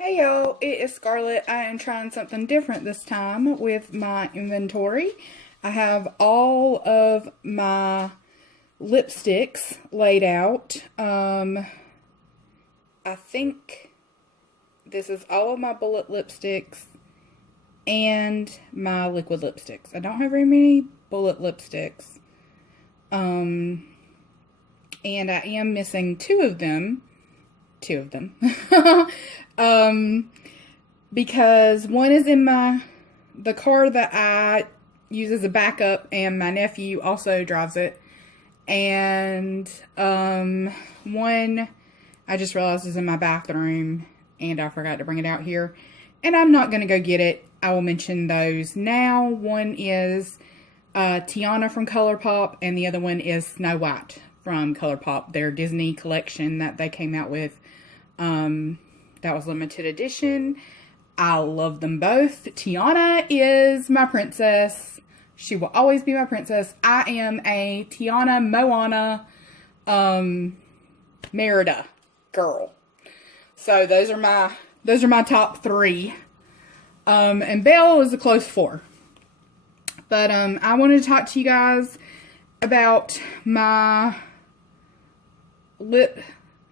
Hey y'all, it is Scarlett. I am trying something different this time with my inventory. I have all of my lipsticks laid out. I think this is all of my bullet lipsticks and my liquid lipsticks. I don't have very many bullet lipsticks. And I am missing two of them. Because one is in the car that I use as a backup, and my nephew also drives it. And one I just realized is in my bathroom, and I forgot to bring it out here. And I'm not going to go get it. I will mention those now. One is Tiana from ColourPop, and the other one is Snow White from ColourPop, their Disney collection that they came out with. That was limited edition. I love them both. Tiana is my princess. She will always be my princess. I am a Tiana, Moana, Merida girl. So those are my top three. And Belle is a close four. But I wanted to talk to you guys about my lip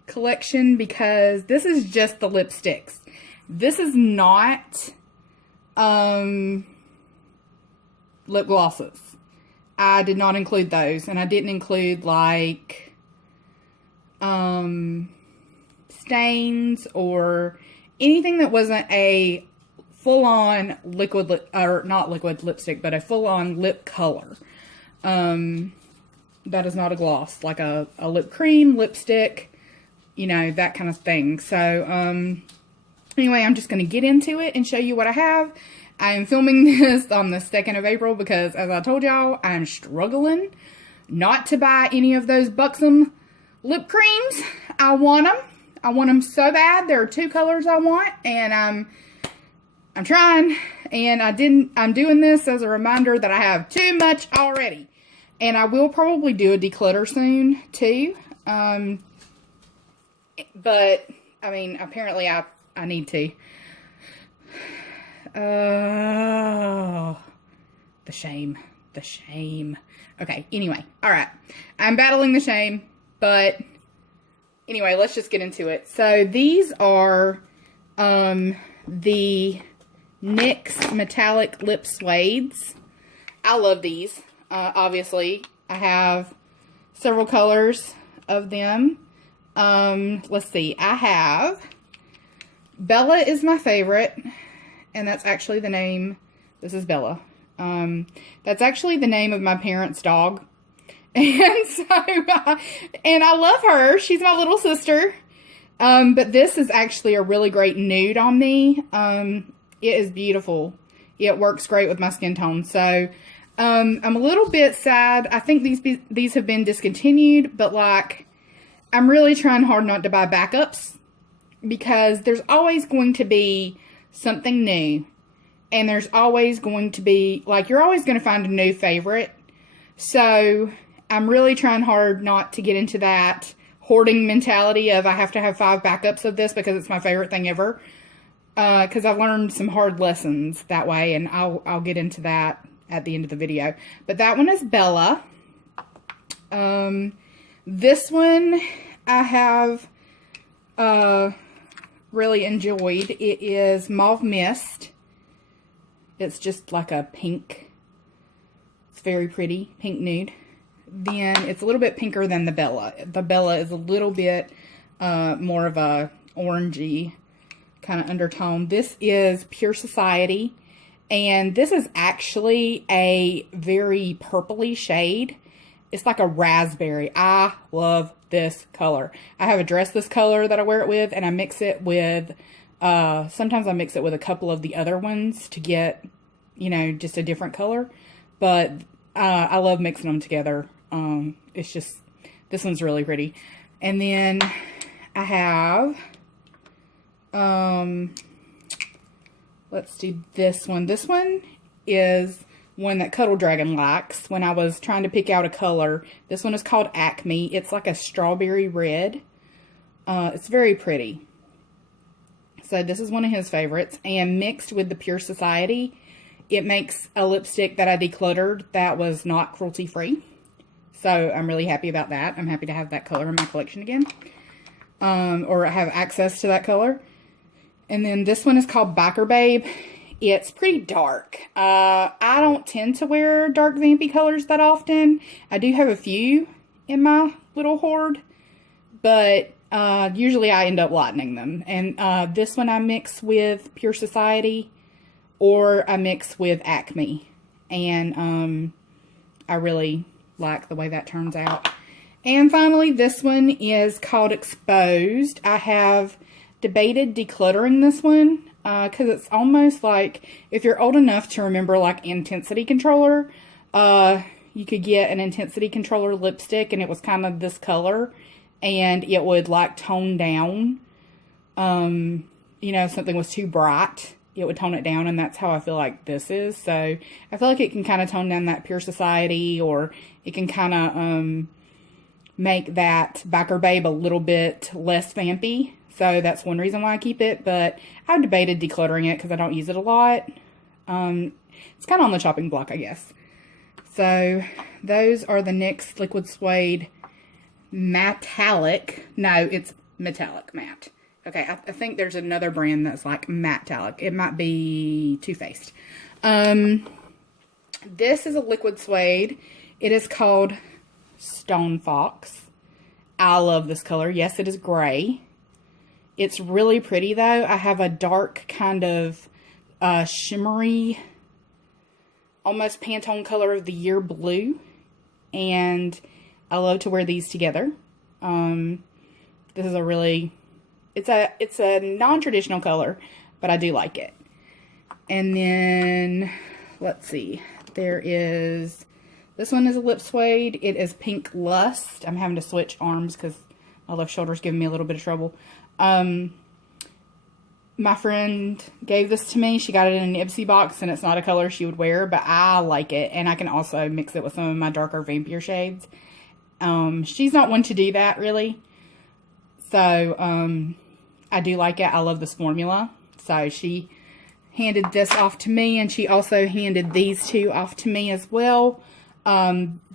collection, because this is just the lipsticks. This is not lip glosses. I did not include those, and I didn't include like stains or anything that wasn't a full-on liquid or not liquid lipstick, but a full-on lip color. That is not a gloss, like a lip cream, lipstick, you know, that kind of thing. So, anyway, I'm just going to get into it and show you what I have. I am filming this on the 2nd of April because, as I told y'all, I'm struggling not to buy any of those Buxom lip creams. I want them. I want them so bad. There are two colors I want, and I'm trying, and I'm doing this as a reminder that I have too much already. And I will probably do a declutter soon, too. But, I mean, apparently I need to. Oh, the shame. The shame. Okay, anyway. Alright. I'm battling the shame. But, anyway, let's just get into it. So, these are the NYX Metallic Lip Suedes. I love these. Obviously, I have several colors of them. Let's see. I have Bella is my favorite, and that's actually the name. This is Bella. That's actually the name of my parents' dog. And so, and I love her. She's my little sister. But this is actually a really great nude on me. It is beautiful. It works great with my skin tone. So, I'm a little bit sad. I think these have been discontinued, but like, I'm really trying hard not to buy backups, because there's always going to be something new, and there's always going to be, like, you're always going to find a new favorite. So I'm really trying hard not to get into that hoarding mentality of I have to have 5 backups of this because it's my favorite thing ever. Because I've learned some hard lessons that way, and I'll get into that at the end of the video. But that one is Bella. This one I have really enjoyed. It is Mauve Mist. It's just like a pink. It's very pretty. Pink nude. Then it's a little bit pinker than the Bella. The Bella is a little bit more of a orangey kind of undertone. This is Pure Society. And this is actually a very purpley shade. It's like a raspberry. I love this color. I have a dress this color that I wear it with, and I mix it with, sometimes I mix it with a couple of the other ones to get, you know, just a different color. But I love mixing them together. It's just, this one's really pretty. And then I have, let's do this one. This one is one that Cuddle Dragon likes when I was trying to pick out a color. This one is called Acme. It's like a strawberry red. It's very pretty. So this is one of his favorites. And mixed with the Pure Society, it makes a lipstick that I decluttered that was not cruelty-free. So I'm really happy about that. I'm happy to have that color in my collection again. Or have access to that color. And then this one is called Biker Babe. It's pretty dark. I don't tend to wear dark vampy colors that often. I do have a few in my little hoard, but usually I end up lightening them. And this one I mix with Pure Society, or I mix with Acme. And I really like the way that turns out. And finally, this one is called Exposed. I have debated decluttering this one because it's almost like, if you're old enough to remember like Intensity Controller, you could get an Intensity Controller lipstick and it was kind of this color and it would like tone down. You know, if something was too bright, it would tone it down, and that's how I feel like this is. So I feel like it can kind of tone down that Pure Society, or it can kind of make that Biker Babe a little bit less vampy. So that's one reason why I keep it, but I've debated decluttering it because I don't use it a lot. It's kind of on the chopping block, I guess. So those are the NYX Liquid Suede Metallic. No, it's Metallic Matte. Okay, I think there's another brand that's like Metallic. It might be Too Faced. This is a liquid suede. It is called Stone Fox. I love this color. Yes, it is gray. It's really pretty though. I have a dark kind of shimmery, almost Pantone color of the year blue. And I love to wear these together. This is a really, it's a non-traditional color, but I do like it. And then, let's see, there is, this one is a lip suede. It is Pink Lust. I'm having to switch arms because my left shoulder's giving me a little bit of trouble. My friend gave this to me. She got it in an Ipsy box, and it's not a color she would wear, but I like it, and I can also mix it with some of my darker, vampier shades. She's not one to do that, really. So, I do like it. I love this formula. So, she handed this off to me, and she also handed these two off to me as well.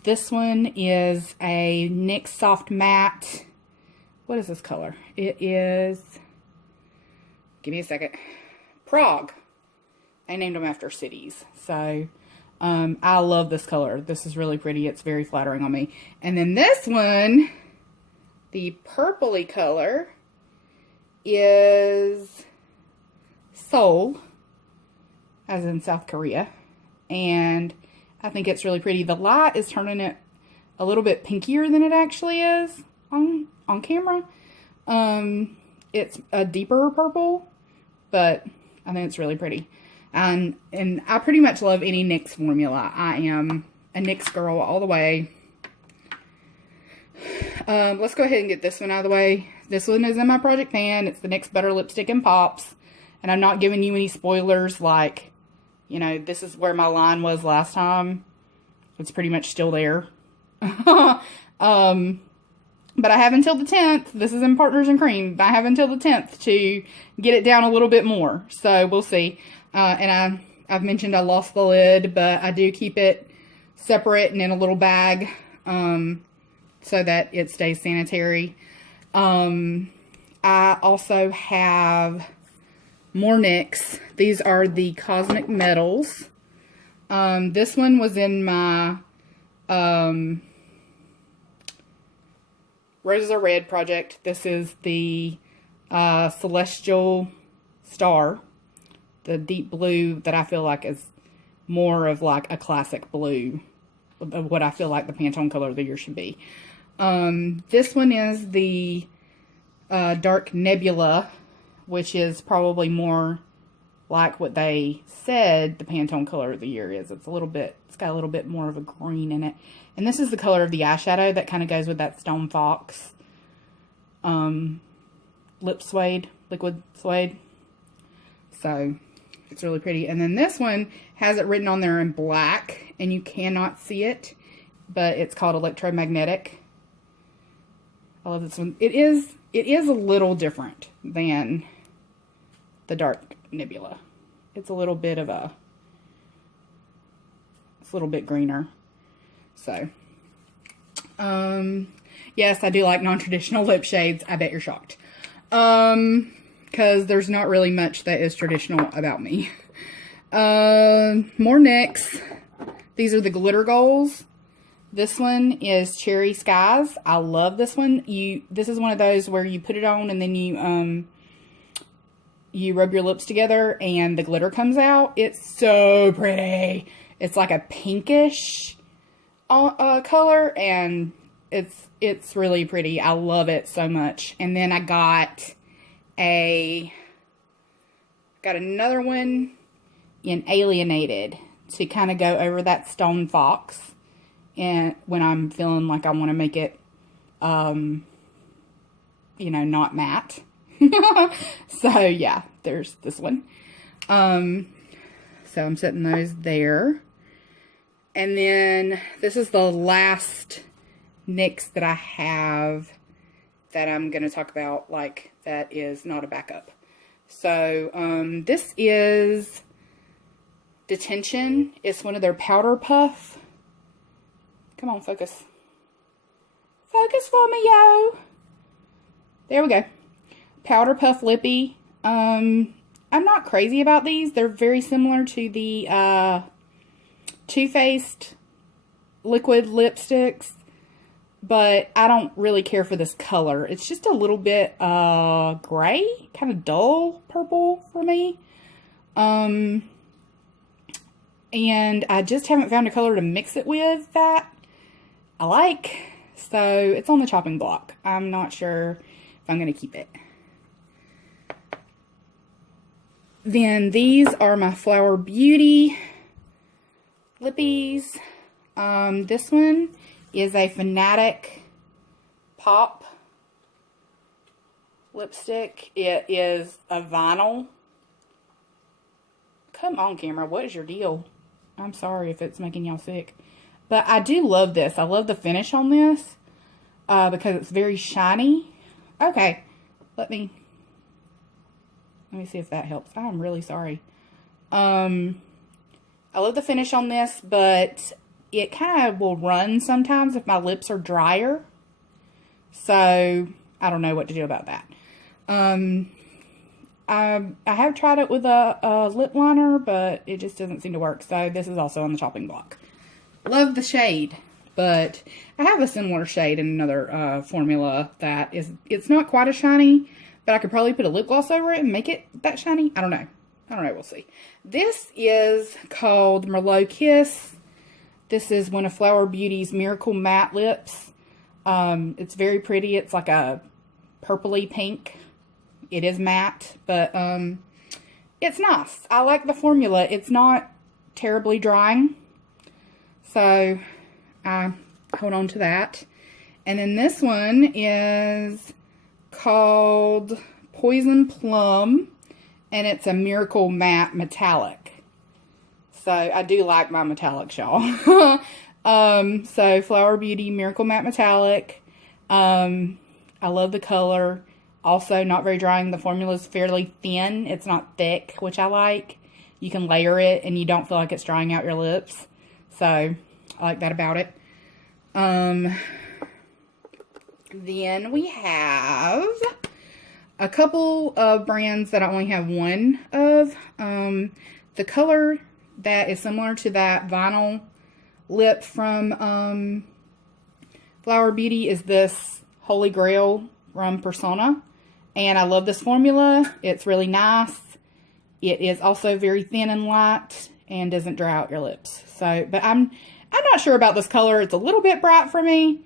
This one is a NYX Soft Matte. What is this color? It is, give me a second, Prague. I named them after cities. So, I love this color. This is really pretty. It's very flattering on me. And then this one, the purpley color, is Seoul, as in South Korea. And I think it's really pretty. The light is turning it a little bit pinkier than it actually is on camera. It's a deeper purple, but I think it's really pretty. And I pretty much love any NYX formula. I am a NYX girl all the way. Let's go ahead and get this one out of the way. This one is in my project pan. It's the NYX Butter Lipstick in Pops. And I'm not giving you any spoilers like, you know, this is where my line was last time. It's pretty much still there. But I have until the 10th. This is in Partners in Cream. I have until the 10th to get it down a little bit more. So we'll see. And I've mentioned I lost the lid, but I do keep it separate and in a little bag so that it stays sanitary. I also have more NYX. These are the Cosmic Metals. This one was in my Roses Are Red project. This is the Celestial Star. The deep blue that I feel like is more of like a classic blue of what I feel like the Pantone color of the year should be. This one is the Dark Nebula, which is probably more like what they said the Pantone color of the year is. It's a little bit, it's got a little bit more of a green in it. And this is the color of the eyeshadow that kind of goes with that Stone Fox lip suede, liquid suede. So it's really pretty. And then this one has it written on there in black, and you cannot see it, but it's called Electromagnetic. I love this one. It is a little different than the dark Nebula. It's a little bit of a, it's a little bit greener. So, yes, I do like non-traditional lip shades. I bet you're shocked. Because there's not really much that is traditional about me. More NYX. These are the glitter goals. This one is Cherry Skies. I love this one. This is one of those where you put it on and then you rub your lips together and the glitter comes out. It's so pretty. It's like a pinkish color, and it's really pretty. I love it so much. And then I got another one in Alienated to kind of go over that Stone Fox, and when I'm feeling like I want to make it, you know, not matte. So yeah, there's this one. So I'm setting those there. And then this is the last NYX that I have that I'm going to talk about, like, that is not a backup. So, this is Detention. It's one of their Powder Puff. Come on, focus. Focus for me, yo. There we go. Powder Puff Lippy. I'm not crazy about these. They're very similar to the, Too Faced liquid lipsticks, but I don't really care for this color. It's just a little bit gray, kind of dull purple for me. And I just haven't found a color to mix it with that I like, so it's on the chopping block. I'm not sure if I'm going to keep it. Then these are my Flower Beauty lippies. This one is a Fanatic Pop lipstick. It is a vinyl. Come on, camera. What is your deal? I'm sorry if it's making y'all sick. But I do love this. I love the finish on this because it's very shiny. Okay, let me see if that helps. I'm really sorry. I love the finish on this, but it kind of will run sometimes if my lips are drier. So, I don't know what to do about that. I have tried it with a lip liner, but it just doesn't seem to work. So, this is also on the chopping block. Love the shade, but I have a similar shade in another formula that it's not quite as shiny, but I could probably put a lip gloss over it and make it that shiny. I don't know. We'll see. This is called Merlot Kiss. This is one of Flower Beauty's Miracle Matte Lips. It's very pretty. It's like a purpley pink. It is matte, but it's nice. I like the formula. It's not terribly drying. So, I hold on to that. And then this one is called Poison Plum. And it's a Miracle Matte Metallic. So, I do like my metallics, y'all. So, Flower Beauty Miracle Matte Metallic. I love the color. Also, not very drying. The formula is fairly thin. It's not thick, which I like. You can layer it, and you don't feel like it's drying out your lips. So, I like that about it. Then we have a couple of brands that I only have one of. The color that is similar to that vinyl lip from Flower Beauty is this Holy Grail Rum Persona. And I love this formula. It's really nice. It is also very thin and light and doesn't dry out your lips. So, but I'm not sure about this color. It's a little bit bright for me.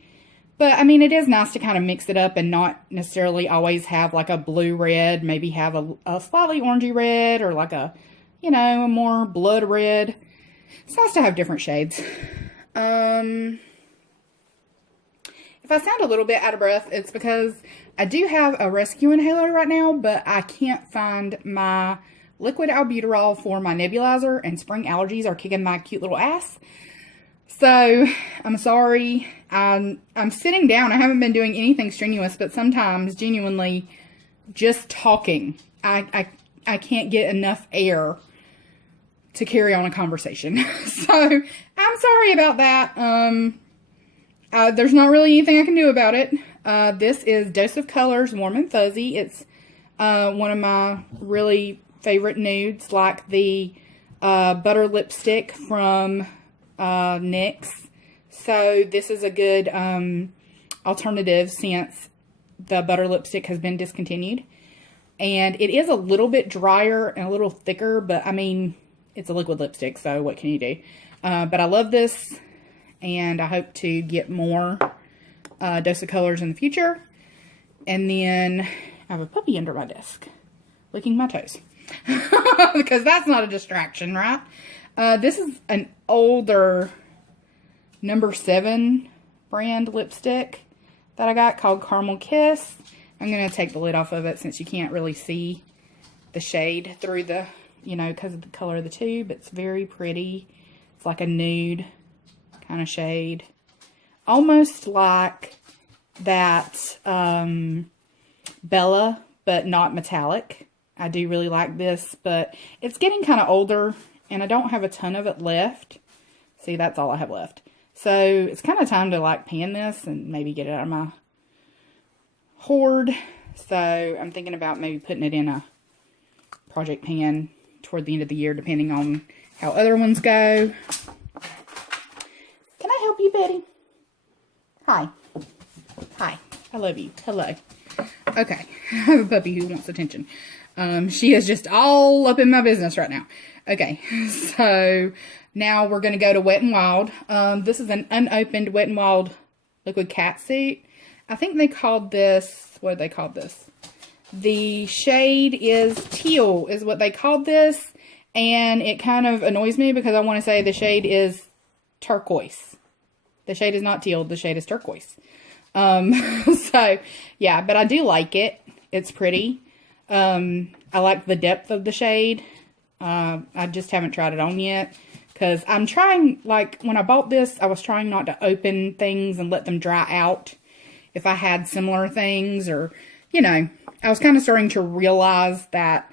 But, I mean, it is nice to kind of mix it up and not necessarily always have like a blue-red. Maybe have a slightly orangey red or like a, you know, a more blood red. It's nice to have different shades. If I sound a little bit out of breath, it's because I do have a rescue inhaler right now, but I can't find my liquid albuterol for my nebulizer, and spring allergies are kicking my cute little ass. So, I'm sorry. I'm sitting down. I haven't been doing anything strenuous, but sometimes, genuinely, just talking. I I can't get enough air to carry on a conversation. So I'm sorry about that. There's not really anything I can do about it. This is Dose of Colors Warm and Fuzzy. It's one of my really favorite nudes, like the butter lipstick from NYX. So this is a good alternative since the butter lipstick has been discontinued. And it is a little bit drier and a little thicker, but I mean, it's a liquid lipstick, so what can you do? But I love this, and I hope to get more Dose of Colors in the future. And then I have a puppy under my desk, licking my toes. Because that's not a distraction, right? This is an older No. 7 brand lipstick that I got called Caramel Kiss. I'm going to take the lid off of it since you can't really see the shade through the, you know, because of the color of the tube. It's very pretty. It's like a nude kind of shade. Almost like that Bella, but not metallic. I do really like this, but it's getting kind of older, and I don't have a ton of it left. See, that's all I have left. So it's kind of time to like pan this and maybe get it out of my hoard. So I'm thinking about maybe putting it in a project pan toward the end of the year, depending on how other ones go. Can I help you, Betty? Hi. Hi. I love you. Hello. Okay. I have a puppy who wants attention. She is just all up in my business right now. Okay. So now we're going to go to Wet n Wild. This is an unopened Wet n Wild liquid cat suit. I think they called this, what did they call this? The shade is teal is what they called this. And it kind of annoys me because I want to say the shade is turquoise. The shade is not teal. The shade is turquoise. So yeah, but I do like it. It's pretty. I like the depth of the shade. I just haven't tried it on yet. Because I'm trying, like, when I bought this, I was trying not to open things and let them dry out if I had similar things, or, you know, I was kind of starting to realize that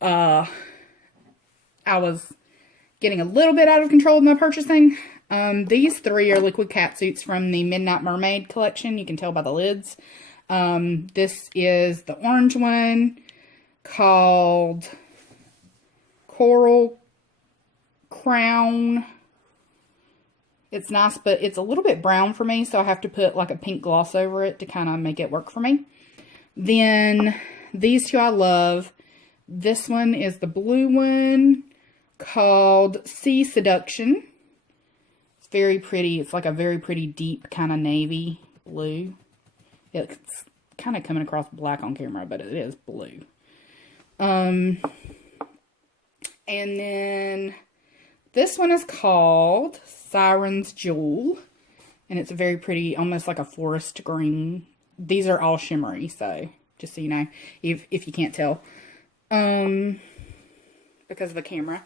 I was getting a little bit out of control with my purchasing. These three are liquid cat suits from the Midnight Mermaid collection. You can tell by the lids. This is the orange one called Coral Crown. It's nice, but it's a little bit brown for me, so I have to put like a pink gloss over it to kind of make it work for me. Then these two I love. This one is the blue one called Sea Seduction. It's very pretty. It's like a very pretty deep kind of navy blue. It's kind of coming across black on camera, but it is blue. And then this one is called Siren's Jewel, and it's a very pretty, almost like a forest green. These are all shimmery, so just so you know, if you can't tell, because of the camera.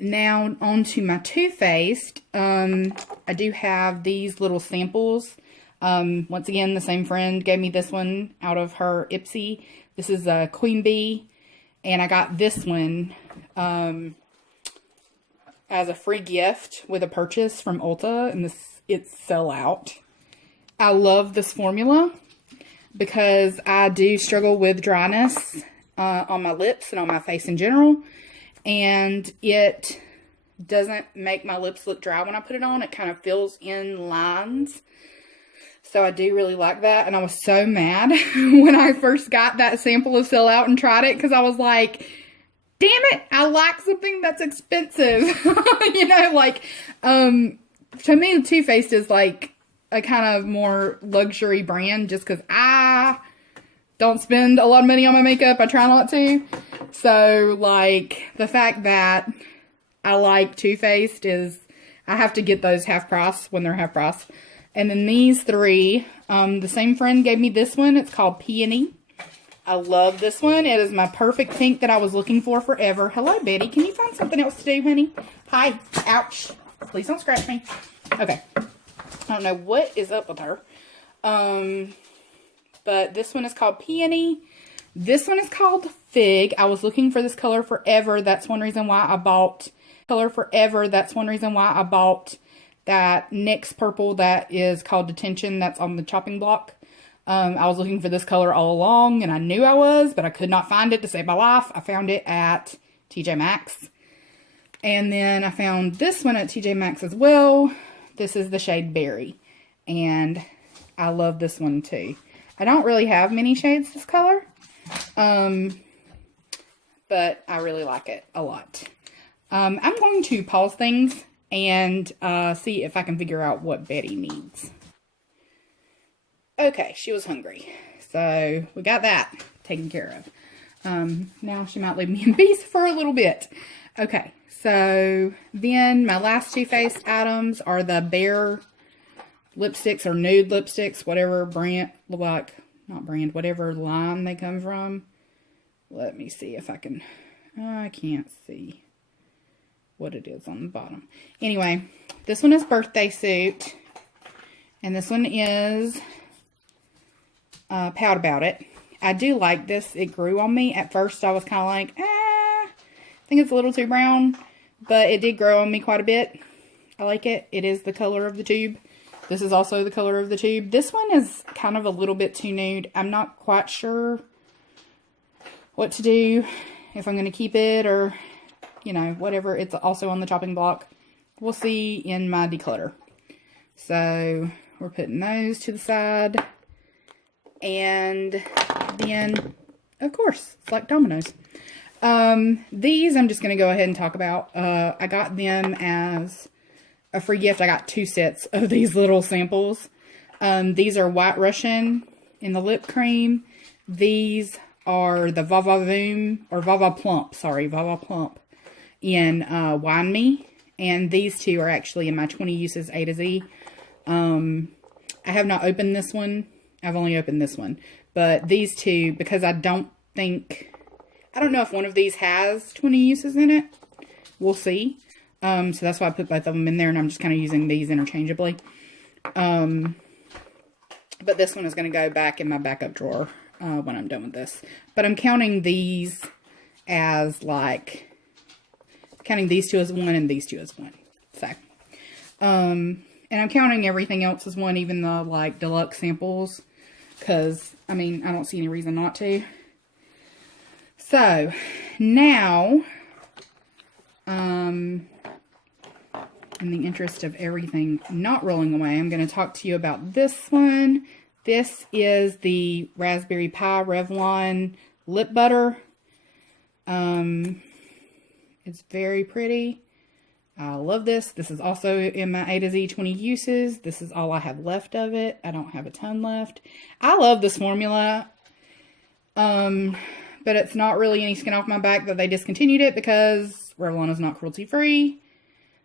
Now on to my Too Faced. I do have these little samples. Once again, the same friend gave me this one out of her Ipsy. This is a Queen Bee, and I got this one as a free gift with a purchase from Ulta, and it's sell out. I love this formula because I do struggle with dryness on my lips and on my face in general, and it doesn't make my lips look dry when I put it on. It kind of fills in lines, so I do really like that. And I was so mad when I first got that sample of Sell Out and tried it, because I was like, damn it, I like something that's expensive. You know, like, to me, Too Faced is like a kind of more luxury brand, just because I don't spend a lot of money on my makeup. I try not to. So, like, the fact that I like Too Faced is, I have to get those half price when they're half price. And then these three, the same friend gave me this one. It's called Peony. I love this one. It is my perfect pink that I was looking for forever. Hello, Betty. Can you find something else to do, honey? Hi. Ouch. Please don't scratch me. Okay. I don't know what is up with her. But this one is called Peony. This one is called Fig. I was looking for this color forever. That's one reason why I bought that NYX purple that is called Detention. That's on the chopping block. I was looking for this color all along, and I knew I was, but I could not find it to save my life. I found it at TJ Maxx. And then I found this one at TJ Maxx as well. This is the shade Berry. And I love this one too. I don't really have many shades this color. But I really like it a lot. I'm going to pause things and see if I can figure out what Betty needs. Okay, she was hungry. So we got that taken care of. Now she might leave me in peace for a little bit. Okay, so then my last Too Faced items are the Bare lipsticks or nude lipsticks, whatever brand, whatever line they come from. Let me see if I can, I can't see what it is on the bottom. Anyway, this one is Birthday Suit, and this one is Pout About It. I do like this. It grew on me. At first, I was kind of like, I think it's a little too brown, but it did grow on me quite a bit. I like it. It is the color of the tube. This is also the color of the tube. This one is kind of a little bit too nude. I'm not quite sure what to do, if I'm going to keep it or, you know, whatever. It's also on the chopping block. We'll see in my declutter. So, we're putting those to the side. And then, of course, it's like dominoes. These I'm just going to go ahead and talk about. I got them as a free gift. I got 2 sets of these little samples. These are White Russian in the lip cream. These are the Vava Voom, or Vava Plump, sorry, Vava Plump in Wine Me. And these 2 are actually in my 20 uses A to Z. I have not opened this one. I've only opened this one. But these 2, because I don't know if one of these has 20 uses in it. We'll see. So that's why I put both of them in there, and I'm just kind of using these interchangeably. But this one is going to go back in my backup drawer when I'm done with this. But I'm counting these as counting these 2 as 1 and these 2 as 1. So, and I'm counting everything else as 1, even the deluxe samples, because I mean, I don't see any reason not to. So now, in the interest of everything not rolling away, I'm going to talk to you about this one. This is the Raspberry Pi Revlon Lip Butter. It's very pretty. I love this. This is also in my A to Z 20 uses. This is all I have left of it. I don't have a ton left. I love this formula. But it's not really any skin off my back that they discontinued it because Revlon is not cruelty free.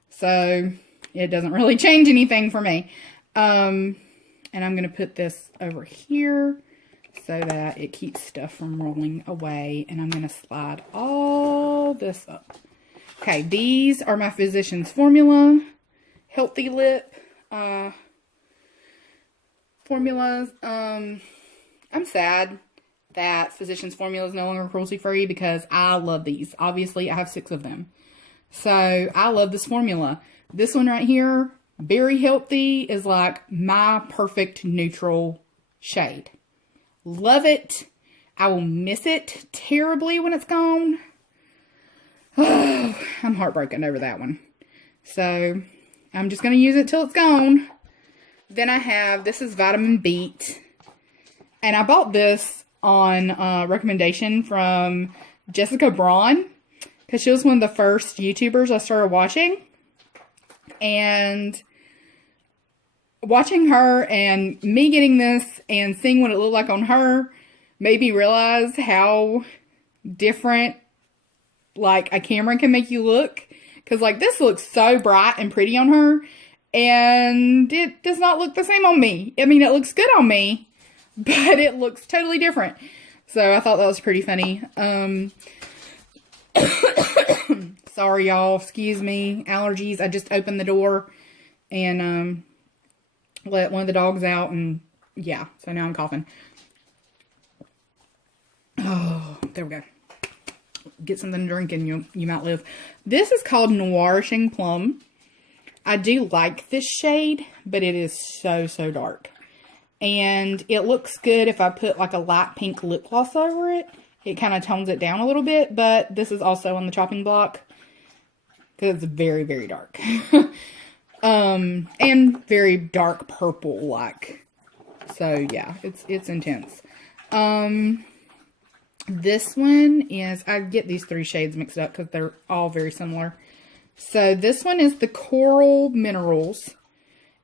So it doesn't really change anything for me. And I'm going to put this over here so that it keeps stuff from rolling away. And I'm going to slide all this up. Okay, these are my Physicians Formula Healthy Lip formulas. I'm sad that Physicians Formula is no longer cruelty free because I love these. Obviously, I have 6 of them. So, I love this formula. This one right here, Berry Healthy, is like my perfect neutral shade. Love it. I will miss it terribly when it's gone. Oh, I'm heartbroken over that one. So, I'm just going to use it till it's gone. Then I have, this is Vitamin Beat. And I bought this on recommendation from Jessica Braun, because she was one of the first YouTubers I started watching. And watching her and me getting this and seeing what it looked like on her made me realize how different a camera can make you look. Because this looks so bright and pretty on her, and it does not look the same on me. I mean, it looks good on me, but it looks totally different. So I thought that was pretty funny. Sorry, y'all. Excuse me. Allergies. I just opened the door and let one of the dogs out, and yeah, so now I'm coughing. Oh, there we go. get something to drink and you might live. This is called Nourishing Plum. I do like this shade, but it is so, so dark. And it looks good if I put like a light pink lip gloss over it. It kind of tones it down a little bit, but this is also on the chopping block because it's very, very dark. And very dark purple like. So yeah, it's intense. This one is, I get these three shades mixed up because they're all very similar. So this one is the Coral Minerals.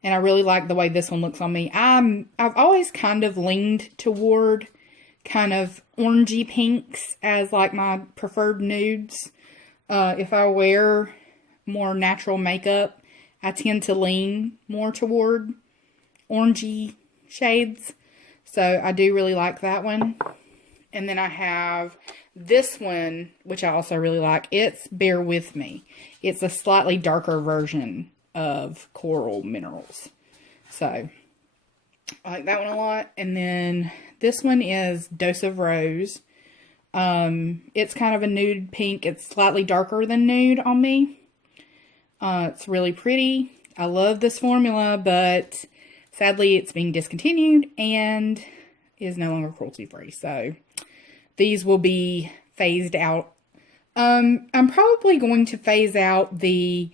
And I really like the way this one looks on me. I've always kind of leaned toward kind of orangey pinks as like my preferred nudes. If I wear more natural makeup, I tend to lean more toward orangey shades. So I do really like that one. And then I have this one, which I also really like. It's Bear With Me. It's a slightly darker version of Coral Minerals. So I like that one a lot. And then this one is Dose of Rose. It's kind of a nude pink. It's slightly darker than nude on me. It's really pretty. I love this formula, but sadly it's being discontinued and is no longer cruelty free. So these will be phased out. I'm probably going to phase out the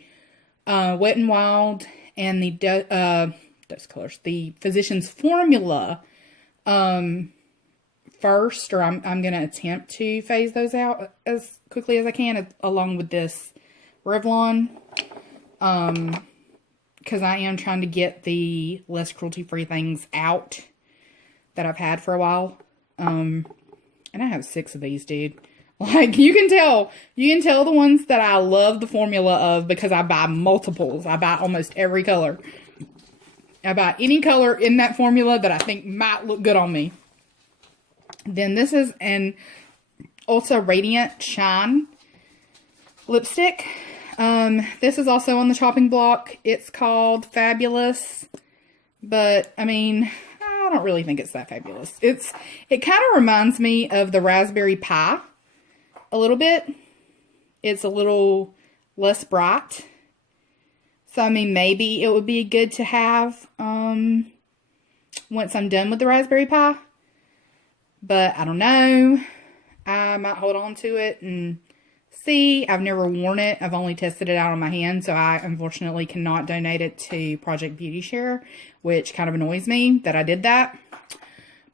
Wet n Wild and the Dose Colors, the Physicians Formula first, or I'm going to attempt to phase those out as quickly as I can, along with this Revlon, because I am trying to get the less cruelty-free things out that I've had for a while. And I have 6 of these, dude. Like, you can tell the ones that I love the formula of because I buy multiples. I buy almost every color. I buy any color in that formula that I think might look good on me. Then this is an Ulta Radiant Shine lipstick. This is also on the chopping block. It's called Fabulous, but I mean, I don't really think it's that fabulous. It kind of reminds me of the Raspberry Pi a little bit. It's a little less bright. So, I mean, maybe it would be good to have once I'm done with the Raspberry Pi. But I don't know. I might hold on to it and see. I've never worn it. I've only tested it out on my hand. So, I unfortunately cannot donate it to Project Beauty Share, which kind of annoys me that I did that.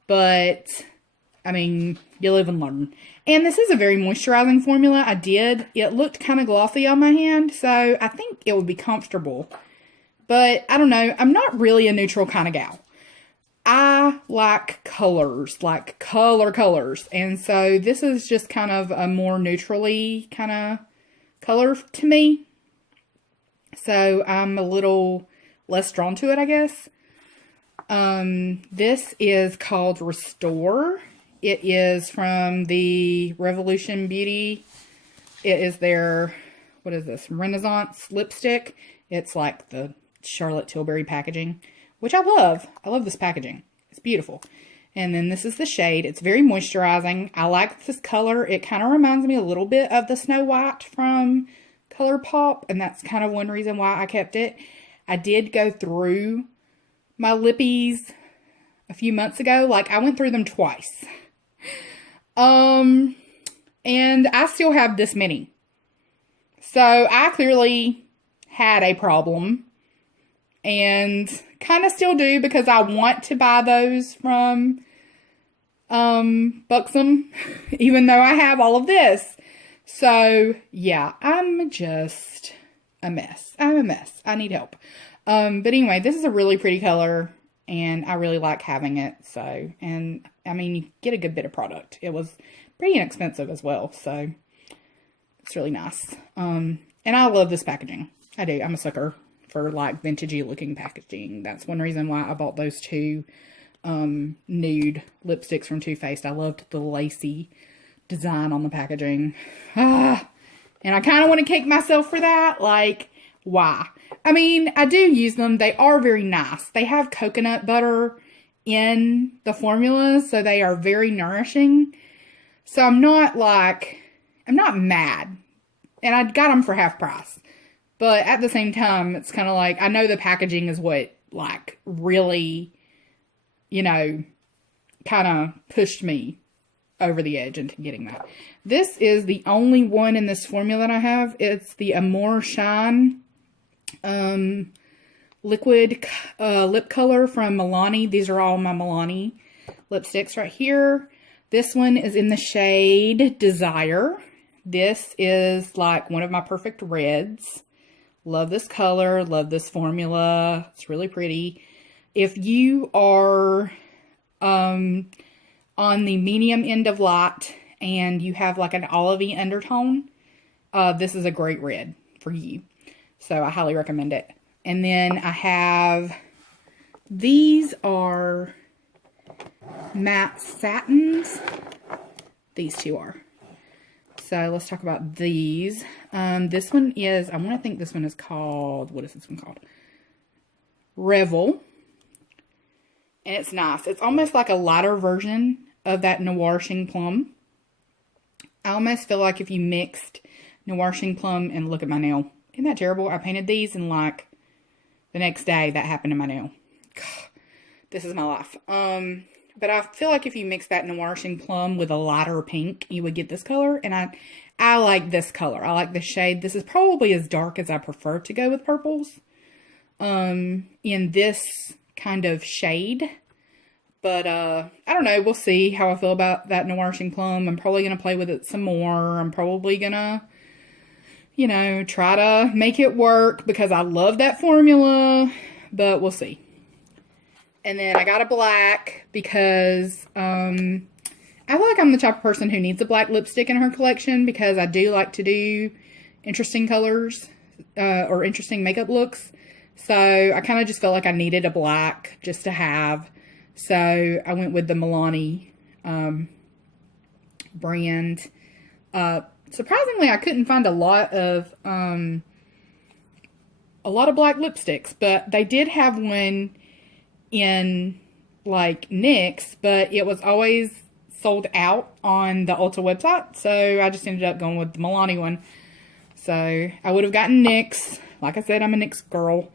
But, I mean, you live and learn. And this is a very moisturizing formula. It looked kind of glossy on my hand, so I think it would be comfortable. But, I don't know. I'm not really a neutral kind of gal. I like colors, like colors. And so, this is just kind of a more neutrally kind of color to me. So, I'm a little less drawn to it, I guess. This is called Restore. It is from the Revolution Beauty. It is their, what is this? Renaissance lipstick. It's like the Charlotte Tilbury packaging, which I love. I love this packaging. It's beautiful. And then this is the shade. It's very moisturizing. I like this color. It kind of reminds me a little bit of the Snow White from ColourPop, and that's kind of one reason why I kept it. I did go through my lippies a few months ago. Like, I went through them twice. And I still have this many. So, I clearly had a problem. And kind of still do because I want to buy those from Buxom. Even though I have all of this. So, yeah. I'm just a mess. I'm a mess. I need help. But anyway, this is a really pretty color. And I really like having it. So, and I mean, you get a good bit of product. It was pretty inexpensive as well. So, it's really nice. And I love this packaging. I do. I'm a sucker for like vintagey looking packaging. That's one reason why I bought those 2 nude lipsticks from Too Faced. I loved the lacy design on the packaging. And I kind of want to kick myself for that. Like, why? I mean, I do use them. They are very nice. They have coconut butter in the formula, so they are very nourishing. So I'm not like, I'm not mad. And I got them for half price. But at the same time, it's kind of like, I know the packaging is what, like, really, you know, kind of pushed me over the edge into getting that. This is the only one in this formula that I have. It's the Amore Shine liquid lip color from Milani. These are all my Milani lipsticks right here. This one is in the shade Desire. This is like one of my perfect reds. Love this color. Love this formula. It's really pretty. If you are on the medium end of light and you have like an olivey undertone, this is a great red for you. So I highly recommend it. And then I have, these are matte satins. These two are. So let's talk about these. This one is, I want to think this one is called, what is this one called? Revel. And it's nice. It's almost like a lighter version of that Nourishing Plum. I almost feel like if you mixed Nourishing Plum and look at my nail. Isn't that terrible? I painted these and like the next day that happened to my nail. God, this is my life. But I feel like if you mix that Nourishing Plum with a lighter pink, you would get this color. And I like this color. I like this shade. This is probably as dark as I prefer to go with purples. In this kind of shade. But, I don't know. We'll see how I feel about that Nourishing Plum. I'm probably going to play with it some more. I'm probably going to, you know, try to make it work because I love that formula. But we'll see. And then I got a black because I feel like I'm the type of person who needs a black lipstick in her collection because I do like to do interesting colors or interesting makeup looks. So I kind of just felt like I needed a black just to have. So I went with the Milani brand. Surprisingly, I couldn't find a lot of black lipsticks, but they did have one in like NYX, but it was always sold out on the Ulta website. So I just ended up going with the Milani one. So I would have gotten NYX. Like I said, I'm a NYX girl.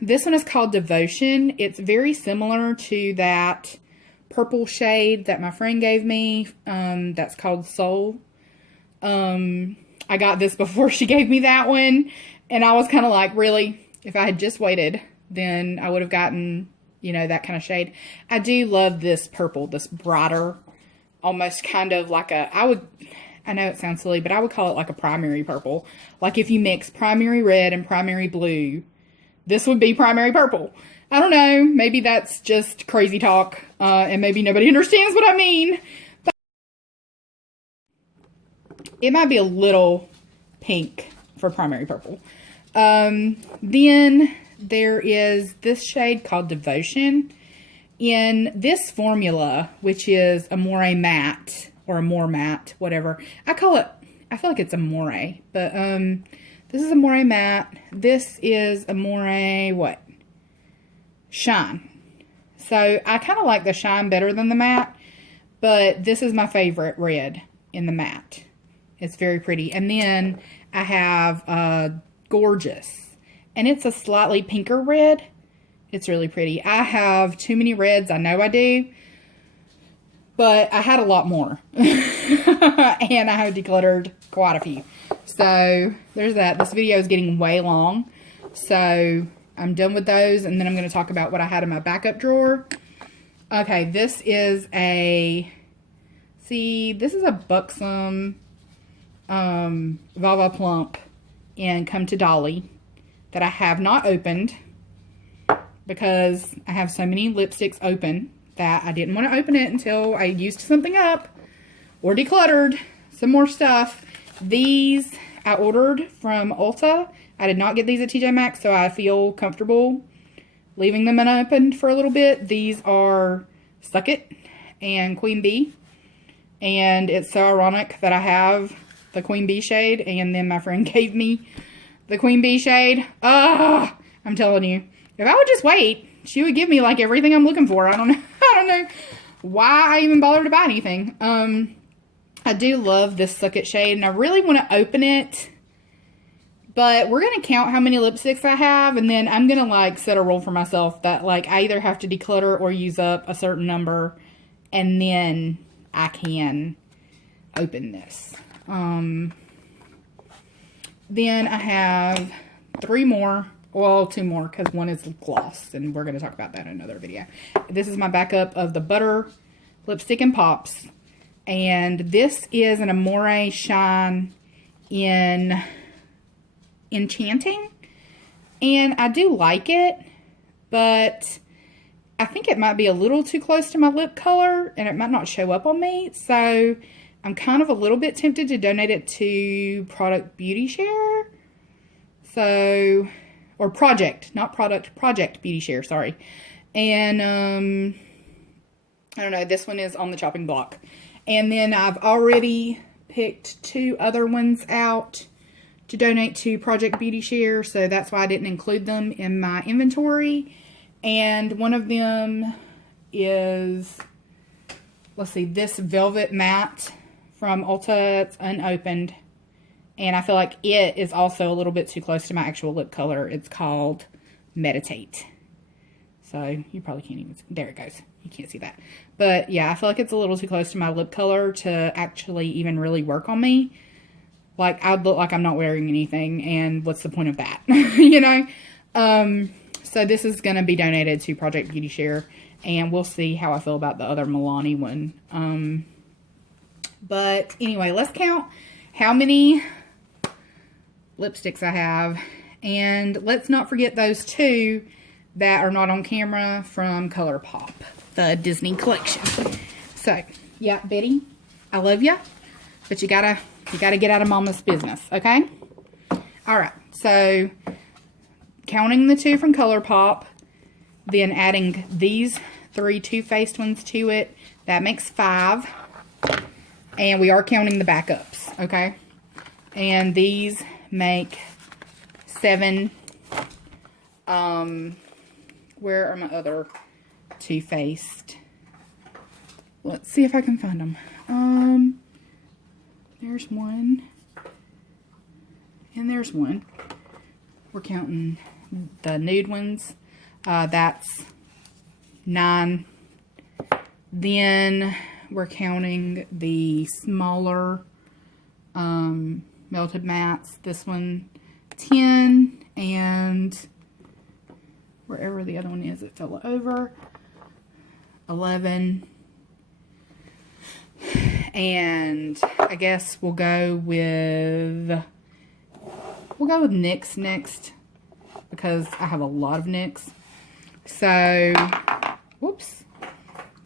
This one is called Devotion. It's very similar to that purple shade that my friend gave me. That's called Soul. I got this before she gave me that one. And I was kind of like, really? If I had just waited, then I would have gotten, you know, that kind of shade. I do love this purple, this brighter, almost kind of like a, I know it sounds silly, but I would call it like a primary purple. Like if you mix primary red and primary blue, this would be primary purple. I don't know. Maybe that's just crazy talk. And maybe nobody understands what I mean. But it might be a little pink for primary purple. Then there is this shade called Devotion. In this formula, which is Amore Matte, or Amore Matte, whatever. I feel like it's Amore, but this is Amore Matte. This is Amore, what? Shine. So I kind of like the Shine better than the matte, but this is my favorite red in the matte. It's very pretty. And then I have Gorgeous. And it's a slightly pinker red. It's really pretty. I have too many reds. I know I do. But I had a lot more. And I have decluttered quite a few. So there's that. This video is getting way long. So I'm done with those. And then I'm going to talk about what I had in my backup drawer. Okay, this is a... See, this is a Buxom Vava Plump in Come to Dolly that I have not opened because I have so many lipsticks open that I didn't want to open it until I used something up or decluttered some more stuff. These I ordered from Ulta. I did not get these at TJ Maxx, so I feel comfortable leaving them unopened for a little bit. These are Suck It and Queen Bee. And it's so ironic that I have the Queen Bee shade and then my friend gave me the Queen Bee shade. I'm telling you, if I would just wait, she would give me like everything I'm looking for. I don't know. I don't know why I even bothered to buy anything. I I do love this Suck It shade, and I really want to open it. But we're going to count how many lipsticks I have, and then I'm going to, like, set a rule for myself that, like, I either have to declutter or use up a certain number, and then I can open this. Then I have 3 more. Well, 2 more, because one is gloss, and we're going to talk about that in another video. This is my backup of the Butter Lipstick and Pops. And this is an Amore Shine in Enchanting. And I do like it, but I think it might be a little too close to my lip color, and it might not show up on me. So I'm kind of a little bit tempted to donate it to Product Beauty Share. So, or Project, not Product, Project Beauty Share, sorry. And, I don't know, this one is on the chopping block. And then I've already picked 2 other ones out to donate to Project Beauty Share, so that's why I didn't include them in my inventory. And one of them is, let's see, this Velvet Matte from Ulta. It's unopened. And I feel like it is also a little bit too close to my actual lip color. It's called Meditate. So you probably can't even see. There it goes. You can't see that. But yeah, I feel like it's a little too close to my lip color to actually even really work on me. Like, I'd look like I'm not wearing anything, and what's the point of that? You know? So this is going to be donated to Project Beauty Share, and we'll see how I feel about the other Milani one. But anyway, let's count how many lipsticks I have, and let's not forget those 2 that are not on camera from ColourPop, the Disney collection. So, yeah, Betty, I love you, but you gotta get out of Mama's business, okay? All right, so counting the 2 from ColourPop, then adding these 3 Too Faced ones to it, that makes 5. And we are counting the backups, okay? And these make 7. Where are my other Too Faced? Let's see if I can find them. There's one. And there's one. We're counting the nude ones. That's 9. Then we're counting the smaller melted mattes. This one, 10. And wherever the other one is, it fell over. 11. And I guess we'll go with NYX next, because I have a lot of NYX. So, whoops.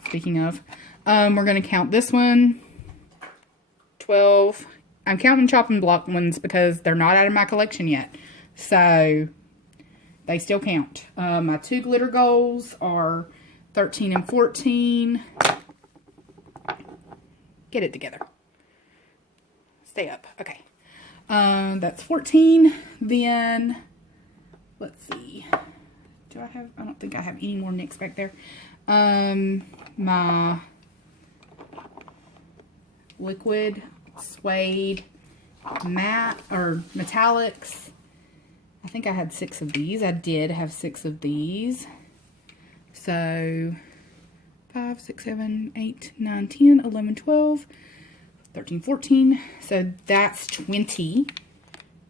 Speaking of, we're going to count this one, 12. I'm counting chopping block ones because they're not out of my collection yet. So, they still count. My 2 glitter goals are 13 and 14. Get it together. Stay up. Okay. That's 14. Then, let's see. I don't think I have any more NYX back there. My liquid suede matte or metallics. I think I had 6 of these. I did have 6 of these. So 5, 6, 7, 8, 9, 10, 11, 12, 13, 14. So that's 20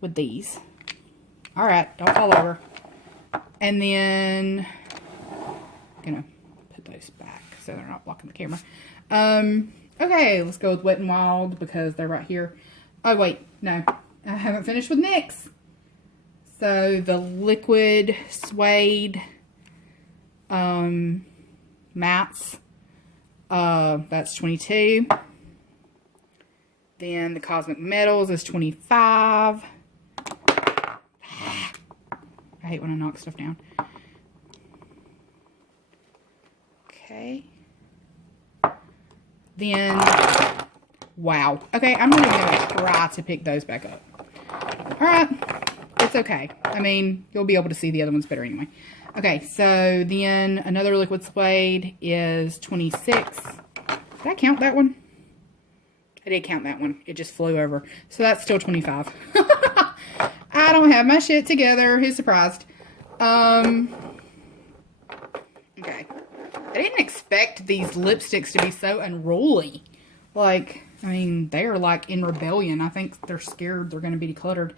with these. All right, don't fall over. And then I'm gonna put those back so they're not blocking the camera. Okay, let's go with Wet n Wild because they're right here. Oh wait, no, I haven't finished with NYX. So the liquid suede mattes, that's 22. Then the Cosmic Metals is 25. I hate when I knock stuff down. Okay. Then, wow. Okay, I'm not even going to try to pick those back up. Alright. It's okay. I mean, you'll be able to see the other ones better anyway. Okay, so then another liquid suede is 26. Did I count that one? I did count that one. It just flew over. So that's still 25. I don't have my shit together. Who's surprised? Okay. I didn't expect these lipsticks to be so unruly. Like, I mean, they are like in rebellion. I think they're scared they're going to be decluttered.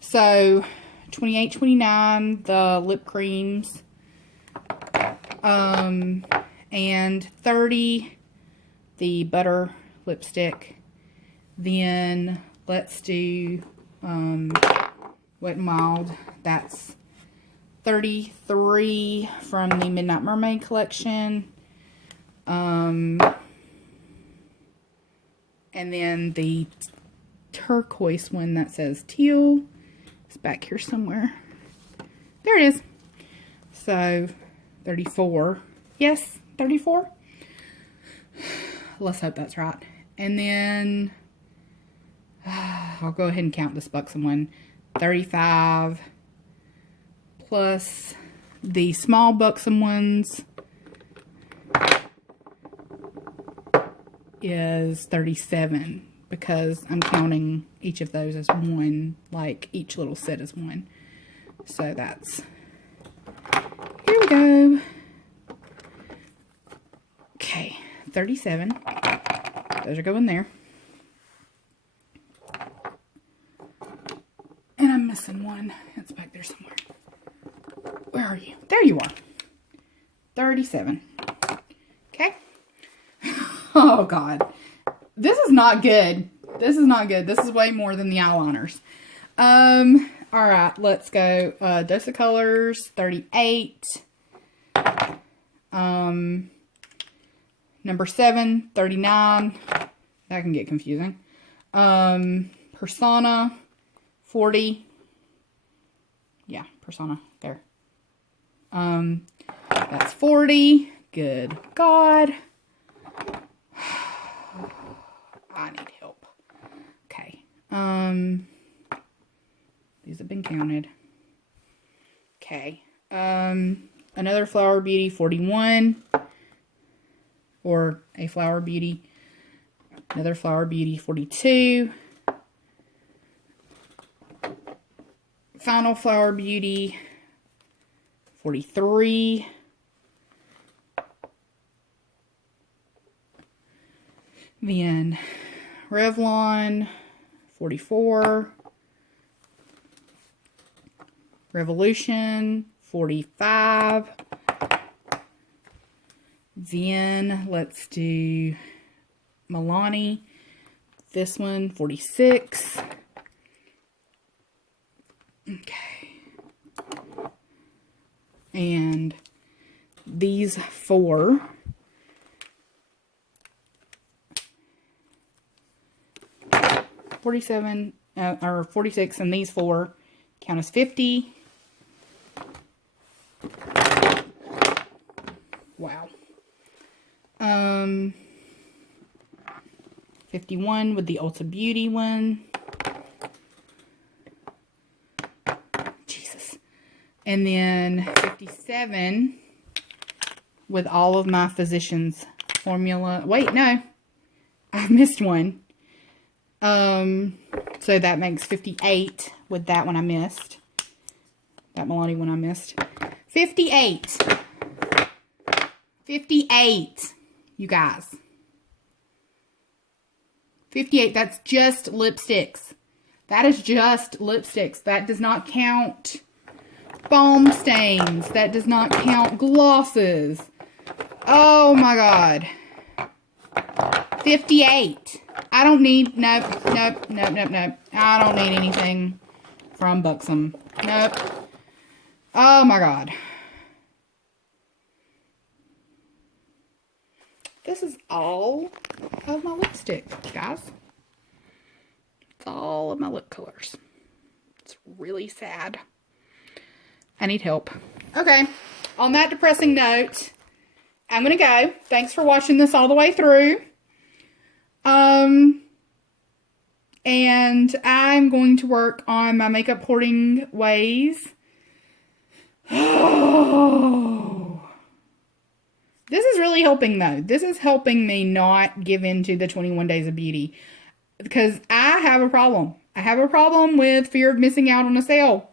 So, $28.29, the lip creams. And $30, the butter lipstick. Then, let's do, Wet n Wild. That's $33 from the Midnight Mermaid collection. And then the turquoise one that says teal is back here somewhere. There it is. So, 34. Yes, 34. Let's hope that's right. And then, I'll go ahead and count this buxom one. 35 plus the small buxom ones is 37 because I'm counting each of those as one, like each little set is one. So that's, here we go. Okay, 37. Those are going there. And I'm missing one. It's back there somewhere. Where are you? There you are. 37. Okay. Oh, God. This is not good. This is not good. This is way more than the eyeliners. Alright, let's go. Dose of Colors, 38. Number 7, 39. That can get confusing. Persona, 40. Yeah, Persona. There. That's 40. Good God. I need help. Okay. These have been counted. Okay. Another Flower Beauty, 41. Or a Flower Beauty. Another Flower Beauty, 42. Final Flower Beauty, 43. Then Revlon, 44. Revolution, 45. Then let's do Milani. This one, 46. Okay. And these 4. Or 46, and these 4 count as 50. Wow. 51 with the Ulta Beauty one. Jesus. And then 57 with all of my Physicians Formula. Wait, no. I missed one. So that makes 58 with that one I missed. That Milani one I missed. 58. 58. You guys. 58. That's just lipsticks. That is just lipsticks. That does not count foam stains. That does not count glosses. Oh my God. 58. I don't need, nope. I don't need anything from Buxom. Nope. Oh my God. This is all of my lipstick, guys. It's all of my lip colors. It's really sad. I need help. Okay. On that depressing note, I'm going to go. Thanks for watching this all the way through. And I'm going to work on my makeup hoarding ways. Oh. This is really helping, though. This is helping me not give in to the 21 Days of Beauty. Because I have a problem. I have a problem with fear of missing out on a sale.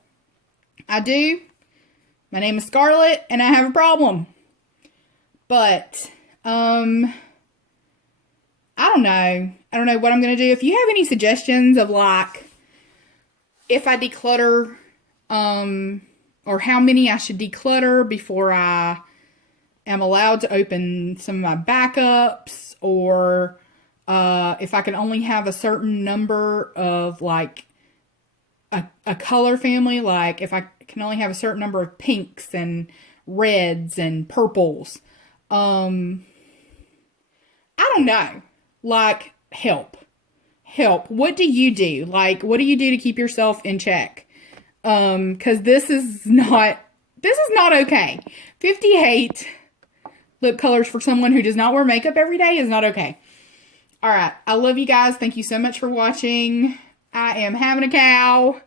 I do. My name is Scarlett, and I have a problem. But, I don't know. I don't know what I'm going to do. If you have any suggestions of, like, if I declutter, or how many I should declutter before I am allowed to open some of my backups, or if I can only have a certain number of, like, a color family, like if I can only have a certain number of pinks and reds and purples. I don't know. Like, help. What do you do? Like, what do you do to keep yourself in check? Cause this is not okay. 58 lip colors for someone who does not wear makeup every day is not okay. All right. I love you guys. Thank you so much for watching. I am having a cow,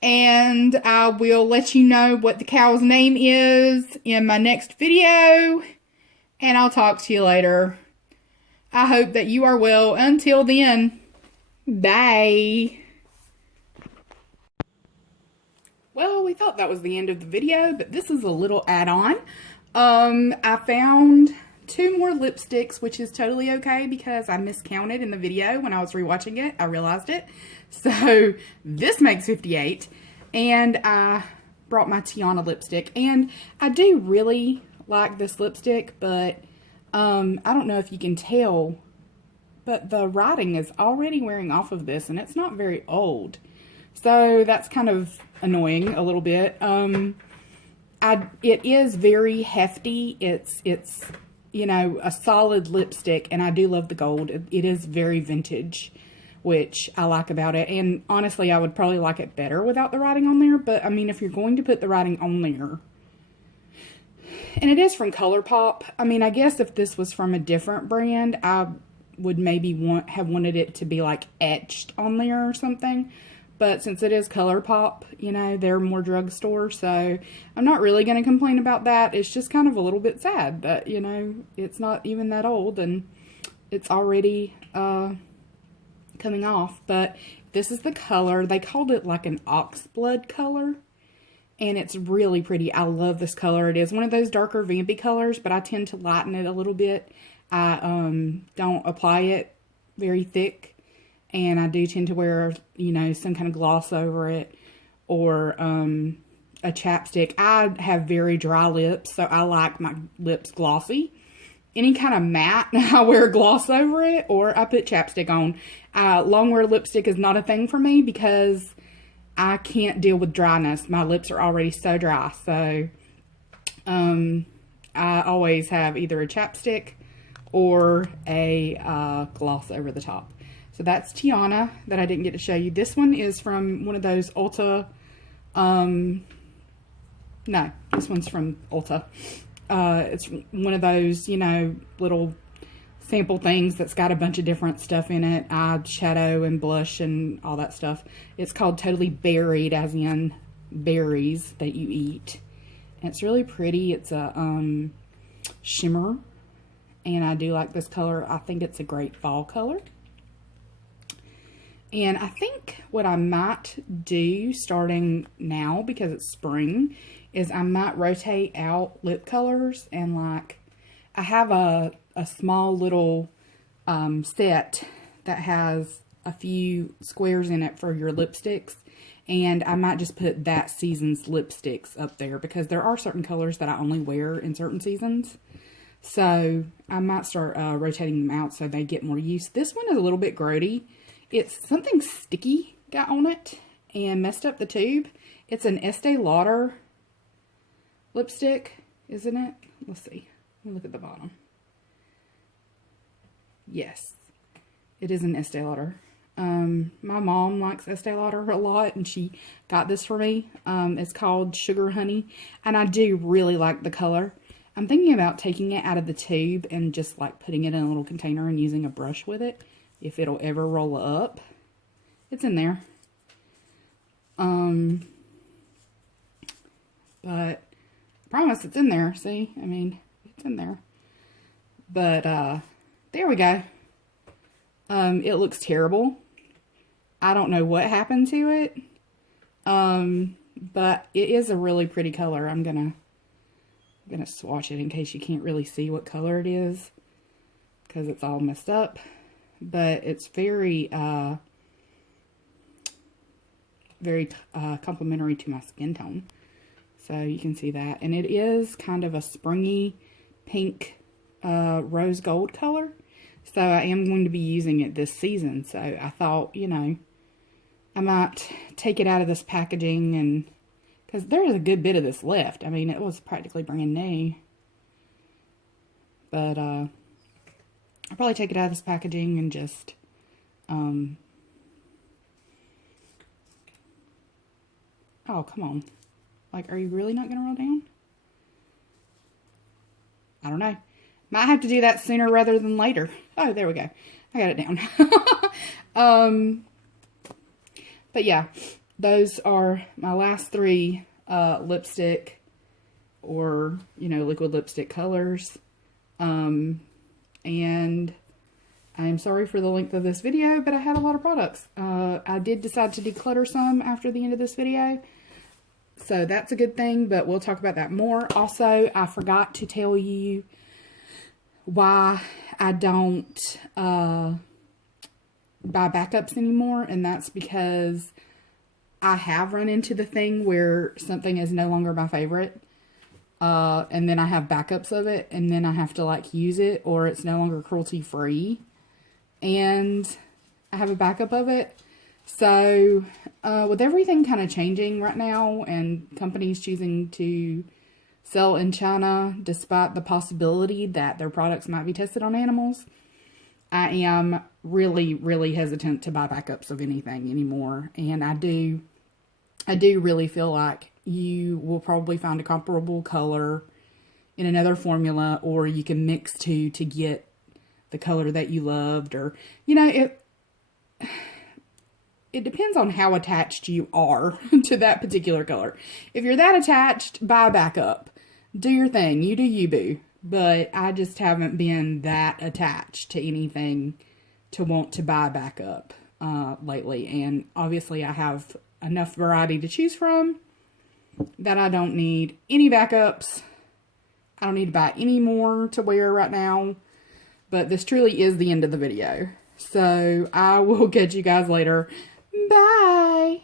and I will let you know what the cow's name is in my next video, and I'll talk to you later. I hope that you are well. Until then, bye. Well, we thought that was the end of the video, but this is a little add-on. I found 2 more lipsticks, which is totally okay because I miscounted in the video when I was rewatching it. I realized it. So this makes 58. And I brought my Tiana lipstick. And I do really like this lipstick, but I don't know if you can tell, but the writing is already wearing off of this, and it's not very old. So that's kind of annoying a little bit. It is very hefty. It's you know, a solid lipstick, and I do love the gold. It is very vintage, which I like about it. And honestly, I would probably like it better without the writing on there. But I mean, if you're going to put the writing on there, and it is from ColourPop. I mean, I guess if this was from a different brand, I would maybe have wanted it to be like etched on there or something. But since it is ColourPop, you know, they're more drugstore, so I'm not really going to complain about that. It's just kind of a little bit sad that, you know, it's not even that old and it's already coming off. But this is the color. They called it like an oxblood color, and it's really pretty. I love this color. It is one of those darker vampy colors, but I tend to lighten it a little bit. I don't apply it very thick. And I do tend to wear, you know, some kind of gloss over it, or a chapstick. I have very dry lips, so I like my lips glossy. Any kind of matte, I wear gloss over it, or I put chapstick on. Long wear lipstick is not a thing for me because I can't deal with dryness. My lips are already so dry, so I always have either a chapstick or a gloss over the top. So that's Tiana that I didn't get to show you. This one is from one of those Ulta. No, this one's from Ulta. It's one of those, you know, little sample things that's got a bunch of different stuff in it. Eyeshadow and blush and all that stuff. It's called Totally Berried, as in berries that you eat. And it's really pretty. It's a shimmer. And I do like this color. I think it's a great fall color. And I think what I might do starting now, because it's spring, is I might rotate out lip colors. And like, I have a small little set that has a few squares in it for your lipsticks. And I might just put that season's lipsticks up there, because there are certain colors that I only wear in certain seasons. So I might start rotating them out so they get more use. This one is a little bit grody. It's something sticky got on it and messed up the tube. It's an Estee Lauder lipstick, isn't it? Let's see. Let me look at the bottom. Yes, it is an Estee Lauder. My mom likes Estee Lauder a lot, and she got this for me. It's called Sugar Honey, and I do really like the color. I'm thinking about taking it out of the tube and just like putting it in a little container and using a brush with it, if it'll ever roll up. It's in there. But I promise it's in there. See? I mean, it's in there. But there we go. It looks terrible. I don't know what happened to it. But it is a really pretty color. I'm gonna swatch it in case you can't really see what color it is, because it's all messed up. But it's very complementary to my skin tone. So you can see that. And it is kind of a springy pink rose gold color. So I am going to be using it this season. So I thought, you know, I might take it out of this packaging, and because there's a good bit of this left. I mean, it was practically brand new. But I'll probably take it out of this packaging and just oh, come on. Like, are you really not going to roll down? I don't know. Might have to do that sooner rather than later. Oh, there we go. I got it down. But yeah, those are my last three lipstick or, you know, liquid lipstick colors. And I'm sorry for the length of this video, but I had a lot of products. I did decide to declutter some after the end of this video. So that's a good thing, but we'll talk about that more. Also, I forgot to tell you why I don't buy backups anymore, and that's because I have run into the thing where something is no longer my favorite, and then I have backups of it, and then I have to like use it, or it's no longer cruelty free, and I have a backup of it. So with everything kind of changing right now and companies choosing to sell in China despite the possibility that their products might be tested on animals, I am really, really hesitant to buy backups of anything anymore. And I do really feel like you will probably find a comparable color in another formula, or you can mix two to get the color that you loved, or, you know, it depends on how attached you are to that particular color. If you're that attached, buy backup. Do your thing. You do you, boo. But I just haven't been that attached to anything to want to buy backup lately. And obviously I have enough variety to choose from that I don't need any backups. I don't need to buy any more to wear right now. But this truly is the end of the video. So I will catch you guys later. Bye.